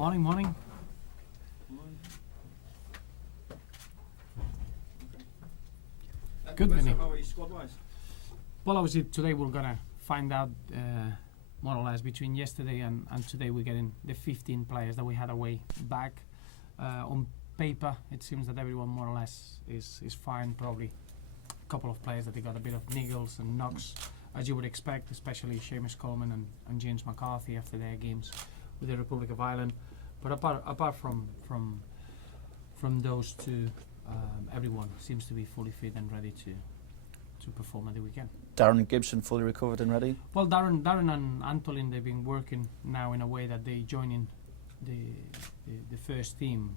Morning. Good, Vinny. How are you squad-wise? Well, obviously today we're gonna find out more or less between yesterday and today we're getting the 15 players that we had away back. On paper, it seems that everyone more or less is fine. Probably a couple of players that they got a bit of niggles and knocks, as you would expect, especially Seamus Coleman and James McCarthy after their games with the Republic of Ireland. But apart from those two, everyone seems to be fully fit and ready to perform at the weekend. Darren and Gibson fully recovered and ready? Well, Darren and Antolin, they've been working now in a way that they join in the first team.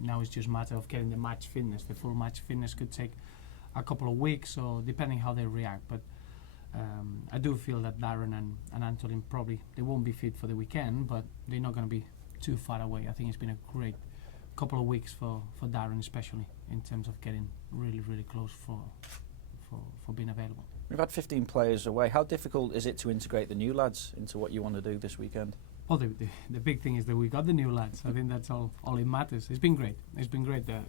Now it's just a matter of getting the match fitness. The full match fitness could take a couple of weeks, or depending how they react. But I do feel that Darren and Antolin probably, they won't be fit for the weekend, but they're not going to be too far away. I think it's been a great couple of weeks for Darren, especially in terms of getting really close for being available. We've had 15 players away. How difficult is it to integrate the new lads into what you want to do this weekend? Well, the big thing is that we got the new lads. I think that's all it matters. It's been great.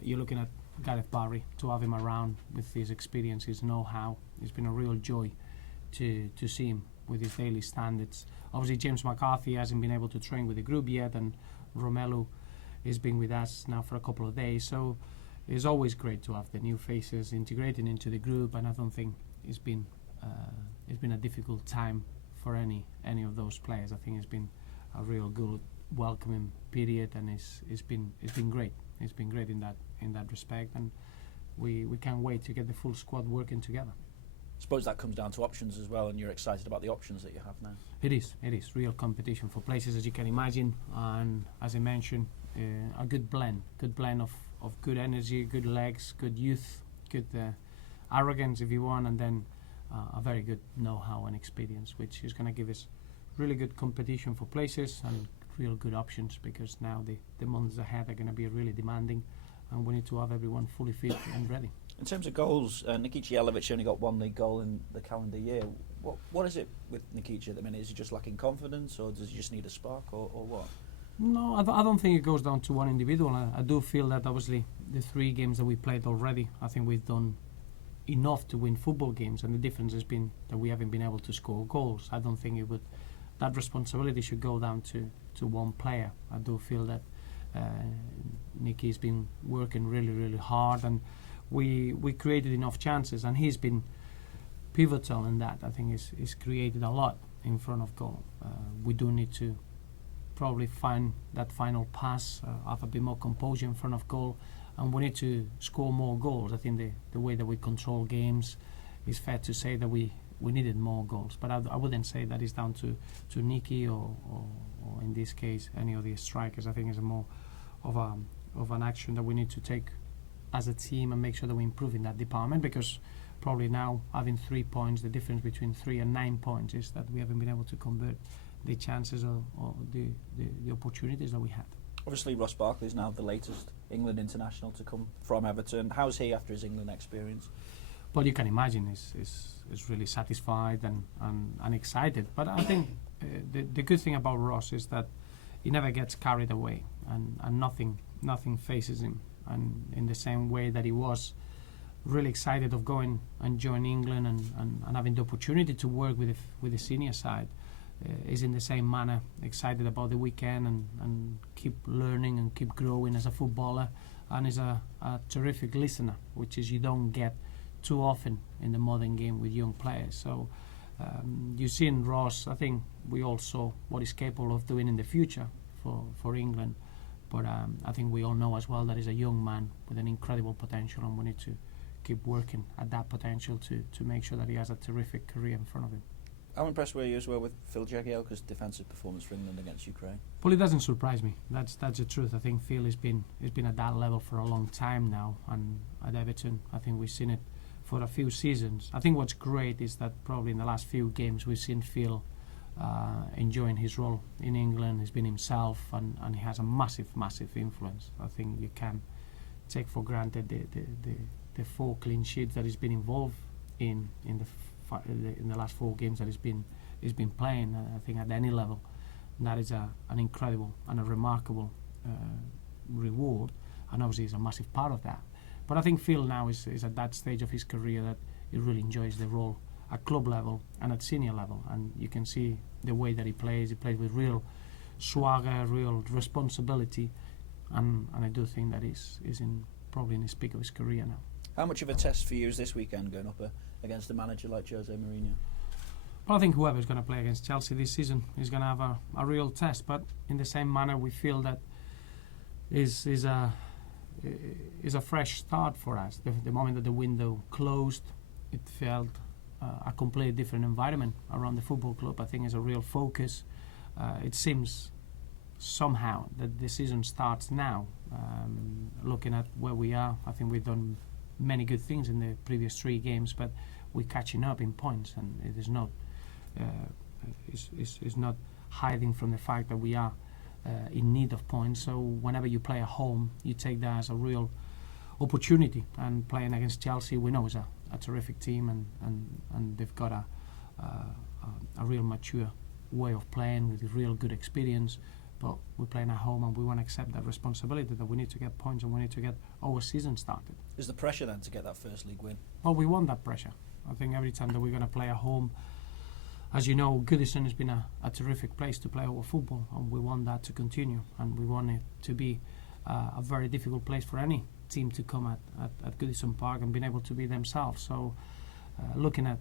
You're looking at Gareth Barry, to have him around with his experience, his know-how. It's been a real joy to see him with his daily standards. Obviously, James McCarthy hasn't been able to train with the group yet, and Romelu has been with us now for a couple of days. So it's always great to have the new faces integrating into the group, and I don't think it's been a difficult time for any of those players. I think it's been a real good welcoming period, and it's been great. It's been great in that respect, and we can't wait to get the full squad working together. I suppose that comes down to options as well, and you're excited about the options that you have now. It is real competition for places, as you can imagine, and as I mentioned, a good blend of good energy, good legs, good youth, good arrogance if you want, and then a very good know-how and experience, which is going to give us really good competition for places and real good options, because now the months ahead are going to be really demanding, and we need to have everyone fully fit and ready. In terms of goals, Nikica Jelavic only got one league goal in the calendar year. What is it with Nikica at the minute? Is he just lacking confidence, or does he just need a spark, or what? No, I don't think it goes down to one individual. I do feel that obviously the 3 games that we played already, I think we've done enough to win football games, and the difference has been that we haven't been able to score goals. I don't think that responsibility should go down to one player. I do feel that Nicky's been working really hard, and we created enough chances, and he's been pivotal in that. I think he's created a lot in front of goal. We do need to probably find that final pass, have a bit more composure in front of goal, and we need to score more goals. I think the way that we control games, it's fair to say that we needed more goals, but I wouldn't say that is down to Nicky or in this case any of the strikers. I think it's more of an action that we need to take as a team and make sure that we improve in that department, because probably now having 3 points, the difference between 3 and 9 points is that we haven't been able to convert the chances or the opportunities that we had. Obviously, Ross Barkley is now the latest England international to come from Everton. How's he after his England experience? Well, you can imagine he's really satisfied and excited. But I think the good thing about Ross is that he never gets carried away, and nothing faces him. And in the same way that he was really excited of going and joining England and having the opportunity to work with the senior side, is in the same manner excited about the weekend and keep learning and keep growing as a footballer, and is a terrific listener, which is you don't get too often in the modern game with young players. So you've seen Ross. I think we all saw what he's capable of doing in the future for England, but I think we all know as well that he's a young man with an incredible potential, and we need to keep working at that potential to make sure that he has a terrific career in front of him. How impressed were you as well with Phil Jagielka's defensive performance for England against Ukraine? Well, it doesn't surprise me. That's the truth. I think Phil has been at that level for a long time now, and at Everton, I think we've seen it for a few seasons. I think what's great is that probably in the last few games we've seen Phil enjoying his role in England. He's been himself, and he has a massive influence. I think you can take for granted the 4 clean sheets that he's been involved in the last 4 games that he's been playing. I think at any level that is an incredible and a remarkable reward, and obviously is a massive part of that. But I think Phil now is at that stage of his career that he really enjoys the role at club level and at senior level, and you can see the way that he plays. He plays with real swagger, real responsibility, and I do think that he's probably in his peak of his career now. How much of a test for you is this weekend going up against a manager like Jose Mourinho? Well, I think whoever's going to play against Chelsea this season is going to have a real test, but in the same manner we feel that is a fresh start for us. The moment that the window closed, it felt a completely different environment around the football club. I think it's a real focus. It seems somehow that the season starts now. Looking at where we are, I think we've done many good things in the previous 3 games, but we're catching up in points, and it is not is not hiding from the fact that we are in need of points. So whenever you play at home, you take that as a real opportunity. And playing against Chelsea, we know is a terrific team, and they've got a real mature way of playing with real good experience. But we're playing at home, and we want to accept that responsibility that we need to get points and we need to get our season started. Is the pressure then to get that first league win? Well, we want that pressure. I think every time that we're going to play at home, as you know, Goodison has been a terrific place to play our football, and we want that to continue, and we want it to be a very difficult place for any team to come at Goodison Park and being able to be themselves. So looking at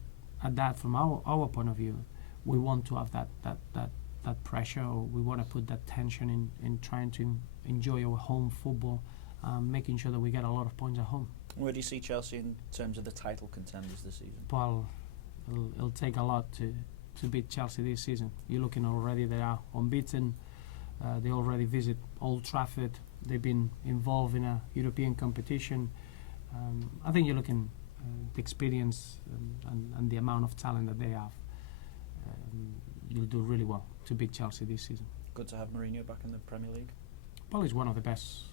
that from our point of view, we want to have that pressure, or we want to put that tension in trying to enjoy our home football, making sure that we get a lot of points at home. Where do you see Chelsea in terms of the title contenders this season? Well, it'll take a lot to beat Chelsea this season. You're looking already, they are unbeaten. They already visit Old Trafford. They've been involved in a European competition. I think you're looking the experience and the amount of talent that they have. You'll do really well to beat Chelsea this season. Good to have Mourinho back in the Premier League. Well, he's one of the best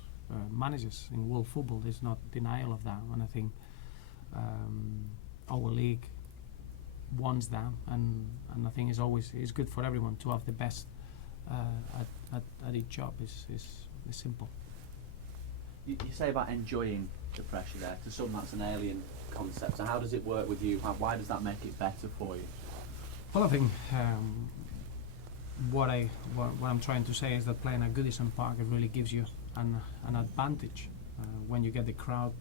managers in world football. There's not denial of that, and I think our league wants that, and I think it's good for everyone to have the best at each job. Is simple. You say about enjoying the pressure there. To some, that's an alien concept. So how does it work with you? Why does that make it better for you? Well, I think what I'm trying to say is that playing at Goodison Park, it really gives you an advantage when you get the crowd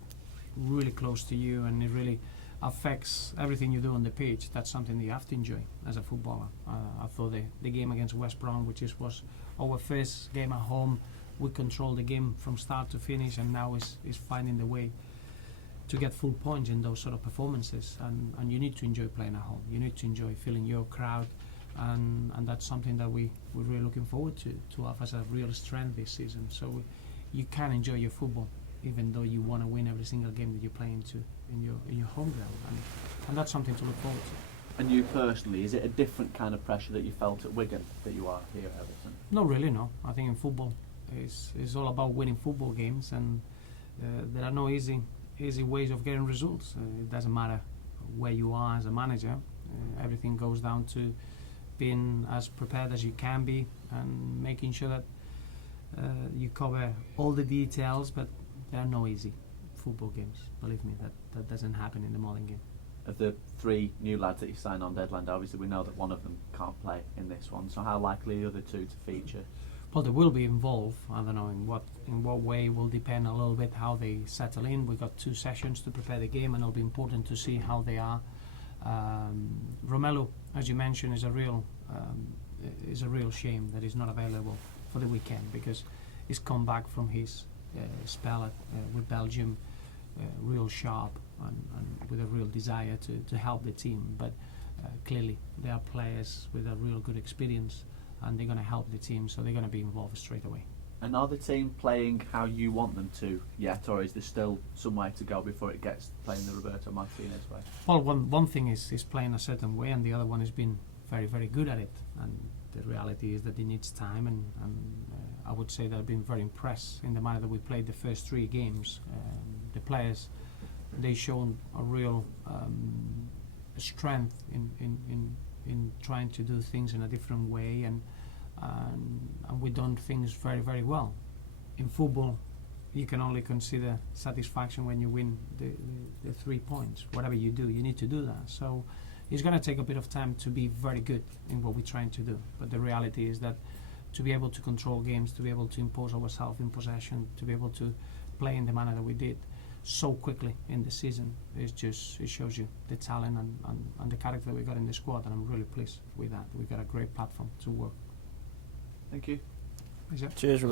really close to you, and it really affects everything you do on the pitch. That's something that you have to enjoy as a footballer. I thought the game against West Brom, which was our first game at home, we controlled the game from start to finish, and now is finding the way to get full points in those sort of performances. And you need to enjoy playing at home. You need to enjoy feeling your crowd, and that's something that we're really looking forward to have as a real strength this season. So you can enjoy your football even though you want to win every single game that you play in your home ground, and that's something to look forward to. And you personally, is it a different kind of pressure that you felt at Wigan that you are here at Everton? Not really, no. I think in football, it's all about winning football games, and there are no easy ways of getting results. It doesn't matter where you are as a manager. Everything goes down to being as prepared as you can be and making sure that you cover all the details, but there are no easy football games. Believe me, that doesn't happen in the modern game. Of the 3 new lads that you signed on deadline, obviously we know that one of them can't play in this one, so how likely are the other 2 to feature? Well, they will be involved. I don't know in what way will depend a little bit how they settle in. We've got 2 sessions to prepare the game, and it'll be important to see how they are. Romelu, as you mentioned, is a real shame that he's not available for the weekend, because he's come back from his spell with Belgium, real sharp and with a real desire to help the team. But clearly, they are players with a real good experience, and they're going to help the team, so they're going to be involved straight away. And are the team playing how you want them to yet, or is there still some way to go before it gets playing the Roberto Martinez way? Well, one thing is playing a certain way, and the other one has been very, very good at it. And the reality is that it needs time, and I would say that I've been very impressed in the manner that we played the first 3 games. The players, they shown a real strength in trying to do things in a different way, and and we've done things very, very well. In football, you can only consider satisfaction when you win the 3 points. Whatever you do, you need to do that. So it's going to take a bit of time to be very good in what we're trying to do. But the reality is that to be able to control games, to be able to impose ourselves in possession, to be able to play in the manner that we did so quickly in the season, it shows you the talent and the character that we got in the squad, and I'm really pleased with that. We got a great platform to work. Thank you. Is that- Cheers.